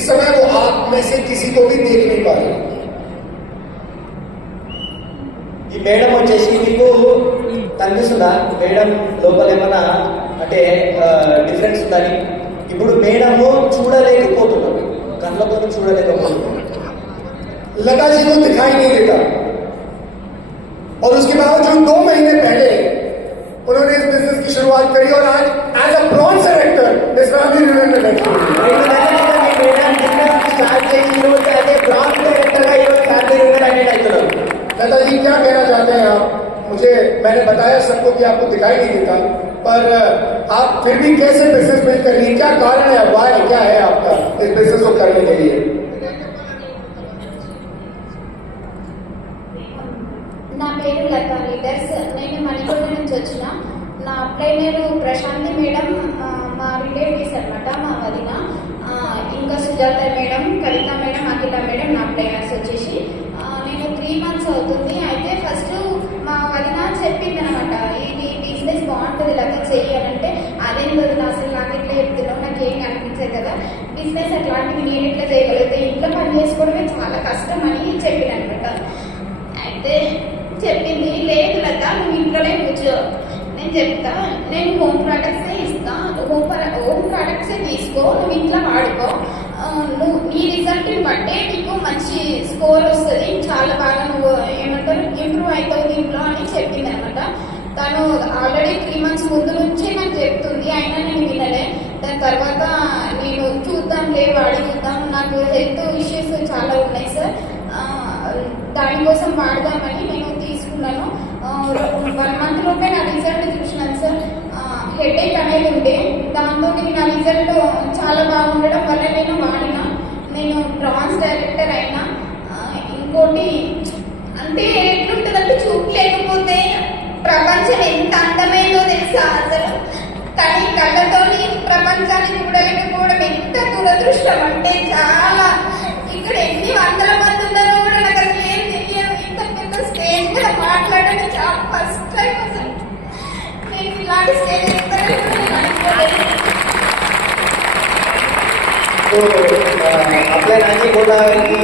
इस समय वो आप में से किसी को भी देख नहीं पा रहे। ఈ మేడం వచ్చేసి మీకు కనిపిస్తుందా? మేడం లోపల ఏమన్నా అంటే డిఫరెన్స్ ఉందని. ఇప్పుడు మేడము చూడలేకపోతున్నాం, కళ్ళతో చూడలేకపోతున్నాం. लता जी को दिखाई नहीं देता और उसके बावजूद 2 महीने पहले उन्होंने इस बिजनेस की शुरुआत करी और आज एज अ ब्रॉन्ज डायरेक्टर इस फैमिली यूनियन में बैठे लता जी क्या कहना चाहते हैं आप? मुझे मैंने बताया सबको कि आपको दिखाई नहीं देता, पर आप फिर भी कैसे बिजनेस बिल्ड कर रही है? क्या कारण है, वाय क्या है आपका इस बिजनेस को करने के लिए? నా పేరు లతా లీడర్స్. నేను మణికొండ నుంచి వచ్చిన. నా అప్లైనర్ ప్రశాంతి మేడం మా రిలేటివ్స్ అనమాట, మా వదిన. ఇంకా సుజాత మేడం, కవిత మేడం, అఖిల మేడం నా అప్లైనర్స్ వచ్చేసి. నేను 3 months అవుతుంది. అయితే ఫస్ట్ మా వదిన చెప్పింది అనమాట, ఇది బిజినెస్ బాగుంటుంది లత చెయ్యాలంటే. అదేం వదిన అసలు నాకు ఎట్లా చెప్తున్నావు, నాకు ఏం కనిపించదు కదా, బిజినెస్ అట్లాంటివి నేను ఎట్లా చేయగలిగితే, ఇంట్లో పని చేసుకోవడమే చాలా కష్టం అని చెప్పింది అనమాట. అయితే చెప్పింది, లేదు లత నువ్వు ఇంట్లోనే కూర్చో, నేను చెప్తా, నేను హోమ్ ప్రొడక్ట్సే ఇస్తా, హోమ్ ప్రొడక్ట్సే తీసుకో, నువ్వు ఇంట్లో వాడుకో, నువ్వు నీ రిజల్ట్ని బట్టే నీకు మంచి స్కోర్ వస్తుంది, చాలా బాగా నువ్వు ఏమంటారు ఇంప్రూవ్ అవుతావు దీంట్లో అని చెప్పింది అనమాట. తను ఆల్రెడీ 3 months ముందు నుంచే నాకు చెప్తుంది, అయినా నేను వినలే. దాని తర్వాత నేను చూద్దాంలే, వాడి చూద్దాం, నాకు హెల్త్ ఇష్యూస్ చాలా ఉన్నాయి సార్, దానికోసం వాడదామని నేను తీసుకున్నాను. 1 month లోపే నా రిజల్ట్ చూసినాను సార్. హెడేక్ అనేది ఉండే, దాంతో నా రిజల్ట్ చాలా బాగుండడం వల్ల నేను వాడిన. నేను బ్రాంజ్ డైరెక్టర్ అయినా. ఇంకోటి అంటే ఎట్లుంటుందంటే, చూపు లేకపోతే ప్రపంచం ఎంత అందమైందో తెలుసా అసలు, కానీ కళ్ళతోని ప్రపంచాన్ని చూడలేకపోవడం ఎంత దురదృష్టం అంటే చాలా. ఇక్కడ ఎన్ని వందల మంది ఉన్నారో కూడా నాకు అసలు ఏం తెలియదు. ఇంత పెద్ద స్టేజ్ మీద మాట్లాడడం చాలా ఫస్ట్ టైం అసలు. నేను ఇలాంటి స్టేజ్ तो अपने नानी बोला कि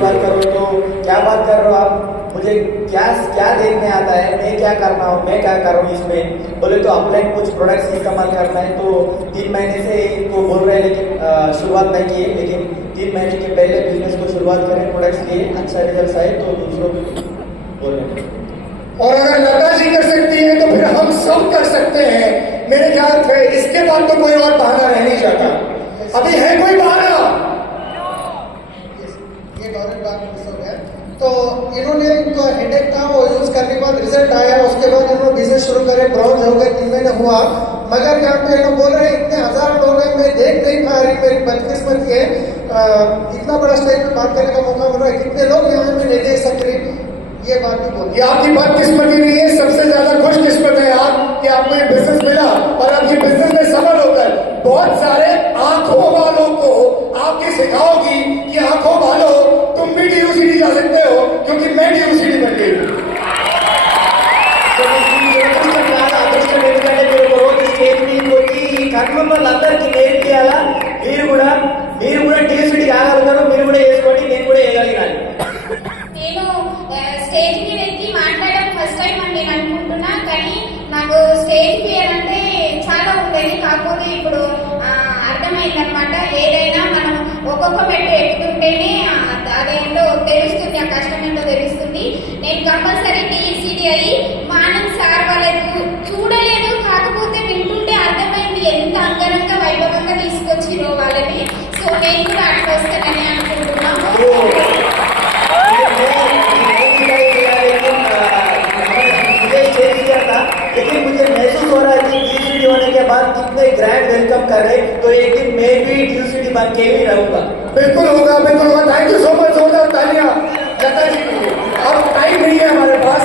बात करो, तो क्या बात कर रहे हो आप? मुझे क्या क्या देखने आता है, मैं क्या करना हूँ, मैं क्या कर रहा हूँ इसमें? बोले तो अपने कुछ प्रोडक्ट्स इस्तेमाल करना है, तो 3 महीने से तो बोल रहे हैं, लेकिन शुरुआत नहीं की है, लेकिन 3 महीने के पहले बिजनेस को शुरुआत करें, प्रोडक्ट्स लिए अच्छा रिजल्ट आए तो दूसरों को बोल रहे हैं। और अगर लता जी कर सकती है तो फिर हम सब कर सकते हैं मेरे ख्याल से। इसके बाद तो कोई और बहाना रह नहीं जाता। अभी है कोई बहाना? ये गवर्नमेंट बात मिस हो गया। तो इन्होंने इनको हेडेक था, वो यूज करने के बाद रिजल्ट आया, उसके बाद इन्होंने बिजनेस शुरू करे, ब्राउन हो गए, 3 महीने हुआ। मगर क्या तो इन्होंने बोल रहे हैं इतने हजार लोग हैं, मैं देख नहीं पा रही, मेरी बदकिस्मत है, इतना बड़ा स्टेज में बात करने का मौका मिल रहा है, कितने लोग यहाँ में नहीं देख सकते, ये बात भी बोल। ये आपकी बदकिस्मती नहीं है, सबसे ज्यादा खुशकिस्मत है आप कि आपको ये बिजनेस मिला और अब ये बिजनेस में सफल होकर बहुत सारे आंखों वालों को आपके सिखाओगी कि आंखों वालों तुम भी DUCD जा सकते हो, क्योंकि मैं DUCD बन गई हूँ। అందరికి నేర్పియాలా, మీరు కూడా DUCD కాగలుగుతారు, మీరు కూడా వేసుకోండి, నేను కూడా వేయగలిగాను. నేను స్టేజ్ మీద ఎక్కి మాట్లాడడం ఫస్ట్ టైం అని నేను అనుకుంటున్నా, కానీ నాకు స్టేజ్ ఫియర్ అంటే చాలా ఉండేది. కాకపోతే ఇప్పుడు అర్థమైందనమాట, ఏదైనా మనం ఒక్కొక్క మెట్టు ఎక్కుతుంటేనే అదేంటో తెలుస్తుంది, ఆ కష్టం ఏంటో తెలుస్తుంది. నేను కంపల్సరీ DUCD అయ్యి మానం సార్ వాళ్ళకు చూడలేదు, కాకపోతే వింటుంటే అర్థమైంది ఎంత అంగరంగ వైభవంగా తీసుకొచ్చిరో వాళ్ళని. సో నేను కూడా అట్లా వస్తానని అనుకుంటున్నాను. लेकिन मुझे महसूस हो रहा है कि DUCD होने के बाद कितने ग्रैंड वेलकम कर रहे, तो एक दिन मैं भी DUCD बन के ही रहूंगा। बिल्कुल होगा, बिल्कुल होगा। थैंक यू सो मच, जोरदार तालियां लता जी के लिए। अब टाइम नहीं है हमारे पास,